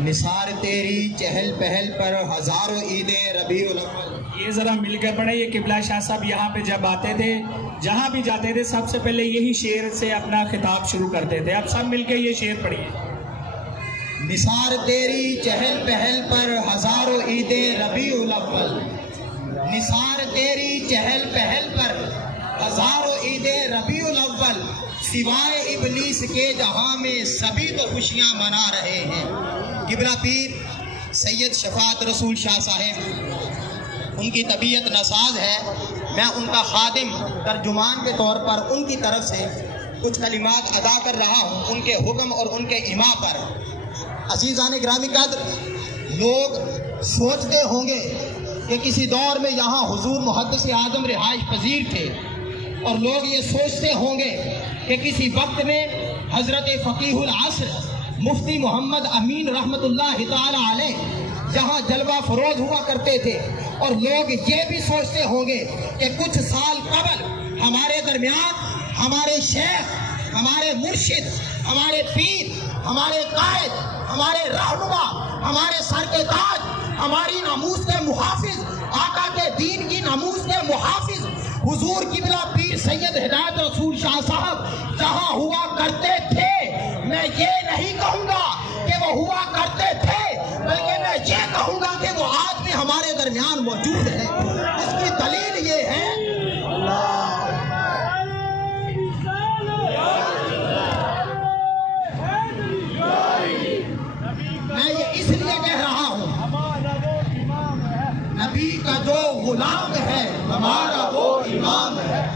نثار تیری چہل پہل پر ہزاروں عیدیں ربیع الاول. یہ ذرا مل کر پڑھیں. یہ قبلہ شاہ صاحب یہاں پہ جب آتے تھے جہاں بھی جاتے تھے سب سے پہلے یہی شعر سے اپنا خطاب شروع کرتے تھے. اب سب مل کے یہ شعر پڑھیے. نثار تیری چہل پہل پر ہزاروں عیدیں ربیع الاول. نثار تیری چہل پہل پر ہزاروں عیدیں ربیع الاول. سوائے ابلیس کے جہاں میں سبھی تو خوشیاں منا رہے ہیں. قبلہ پیر سید شفاعت رسول شاہ صاحب ان کی طبیعت ناساز ہے. میں ان کا خادم ترجمان کے طور پر ان کی طرف سے کچھ کلمات ادا کر رہا ہوں ان کے حکم اور ان کے ایما پر. عزیزان گرامی قدر، لوگ سوچتے ہوں گے کہ کسی دور میں یہاں حضور محدث اعظم رہائش پذیر تھے، اور لوگ یہ سوچتے ہوں گے کہ کسی وقت میں حضرت فقیہ العصر مفتی محمد امین رحمت اللہ تعالی علیہ جہاں جلوہ فروز ہوا کرتے تھے، اور لوگ یہ بھی سوچتے ہوں گے کہ کچھ سال قبل ہمارے درمیان ہمارے شیخ، ہمارے مرشد، ہمارے پیر، ہمارے قائد، ہمارے رہنما، ہمارے سر کے تاج، ہماری ناموس کے محافظ، آقا کے دین کی ناموس کے محافظ حضور قبلہ پیر سید ہدایت رسول شاہ صاحب جہاں ہوا کرتے تھے. میں یہ نہیں کہوں گا کہ وہ ہوا کرتے تھے، بلکہ میں یہ کہوں گا کہ وہ آج بھی ہمارے درمیان موجود ہے. اس کی دلیل یہ ہے میں یہ اس لیے کہہ رہا ہوں، نبی کا جو غلام ہے ہمارا وہ امام ہے.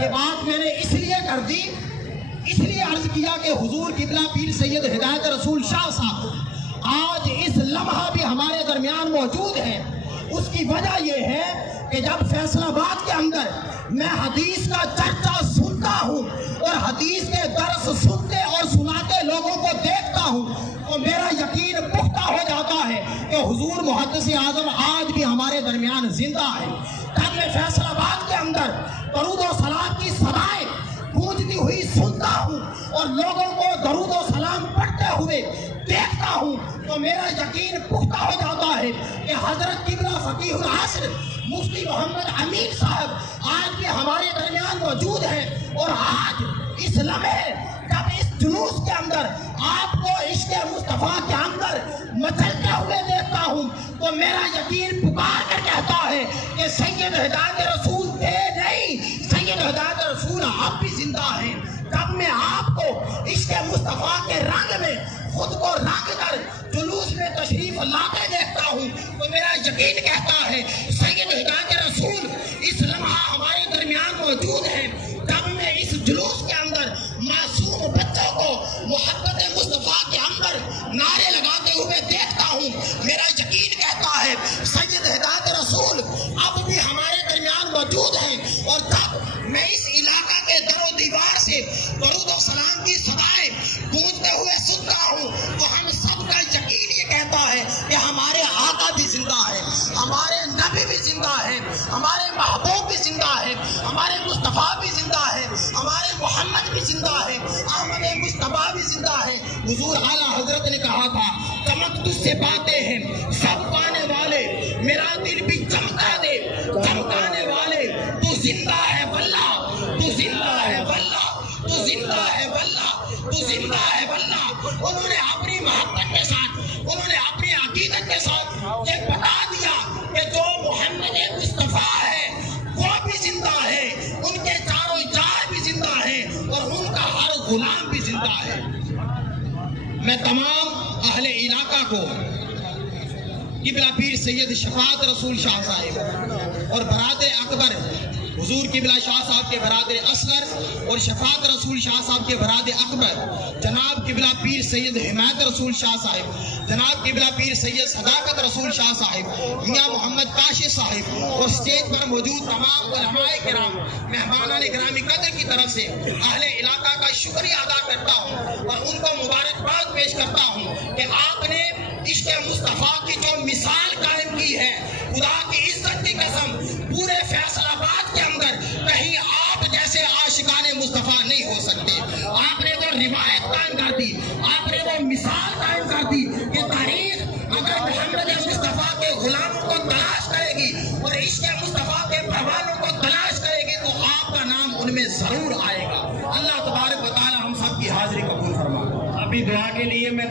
یہ بات میں نے اس لیے کر دی، اس لیے عرض کیا کہ حضور قبلہ پیر سید ہدایت رسول شاہ صاحب آج اس لمحہ بھی ہمارے درمیان موجود ہیں. اس کی وجہ یہ ہے کہ جب فیصل آباد کے اندر میں حدیث کا چرچا سنتا ہوں اور حدیث کے درس سنتے اور سناتے لوگوں کو دیکھتا ہوں تو میرا یقین پختہ ہو جاتا ہے کہ حضور محدث اعظم آج بھی ہمارے درمیان زندہ ہے. جب میں فیصل آباد کے اندر درود و سلام کی صدائیں گونجتی ہوئی سنتا ہوں اور لوگوں کو درود و سلام پڑھتے ہوئے دیکھتا ہوں تو میرا یقین پختہ ہو جاتا ہے کہ حضرت قبلہ فقیہ العصر مفتی محمد امین صاحب آج بھی ہمارے درمیان موجود ہیں. اور آج اس لمحے جب اس جلوس کے اندر آپ کو عشق مصطفیٰ کے اندر مچلتے ہوئے دیکھتا ہوں تو میرا یقین پکار کر کہتا ہے کہ سید ہدایت رسول تھے نہیں، سید ہدایت رسول آپ بھی زندہ ہیں. جب میں آپ کو عشق مصطفیٰ کے رنگ میں خود کو رنگ کر جلوس میں تشریف لاتے دیکھتا ہوں تو میرا یقین کہتا ہے سید ہدایت رسول اس لمحہ ہمارے درمیان موجود ہیں. جب میں اس جلوس کے اندر معصوم بچوں کو محبت مصطفیٰ کے اندر نعرے لگاتے ہوئے دیکھتا ہوں میرا یقین کہتا ہے سید ہدایت رسول اب بھی ہمارے درمیان موجود ہیں. اور جب میں اس علاقہ کے در و دیوار سے درود و سلام کی صدائیں گونجتے ہوئے سنتا ہوں تو ہم سب کا یقین یہ کہتا ہے کہ ہمارے آقا بھی زندہ ہے، ہمارے نبی بھی زندہ ہے، ہمارے محبوب بھی زندہ ہے، ہمارے مصطفیٰ بھی زندہ ہے، ہمارے محمد بھی زندہ ہے، احمد مصطفیٰ بھی زندہ ہے. حضور اعلیٰ حضرت نے کہا تھا چمک تجھ سے پاتے ہیں سب پانے والے، میرا دل بھی چمکا دے چمکانے والے. تو زندہ ہے واللہ، تو زندہ ہے واللہ، تو زندہ ہے واللہ، تو زندہ ہے واللہ. انہوں نے اپنی محبت کے ساتھ، انہوں نے اپنی عقیدت کے ساتھ یہ بتا دیا کہ جو محمد مصطفیٰ ہے وہ بھی زندہ ہے، ان کے چاروں چار بھی زندہ ہیں اور ان کا ہر غلام بھی زندہ ہے. میں تمام اہل علاقہ کو قبلہ پیر سید شفاعت رسول شاہ صاحب اور برادر اکبر حضور قبلہ شاہ صاحب کے برادر اصغر اور شفاعت رسول شاہ صاحب کے برادر اکبر جناب قبلہ پیر سید حمایت رسول شاہ صاحب، جناب قبلہ پیر سید صداقت رسول شاہ صاحب، میاں محمد کاشف صاحب اور اسٹیج پر موجود تمام علماء کرام مہمانان گرامی قدر کی طرف سے اہل علاقہ کا شکریہ ادا کرتا ہوں اور ان کو مبارکباد پیش کرتا ہوں کہ آپ نے عشق مصطفیٰ کی جو مثال قائم کی ہے، خدا کی عزت کی قسم پورے فیصل آباد کے اندر کہیں آپ جیسے عاشقان مصطفیٰ نہیں ہو سکتے. آپ نے جو روایت قائم کر دی، آپ نے وہ مثال قائم کر دی کہ تاریخ اگر محمد مصطفیٰ کے غلاموں کو تلاش کرے گی اور عشق مصطفیٰ کے پروانوں کو تلاش کرے گی تو آپ کا نام ان میں ضرور آئے گا۔ اللہ تبارک و تعالی ہم سب کی حاضری قبول فرمائے۔ ابھی دعا کے لیے میں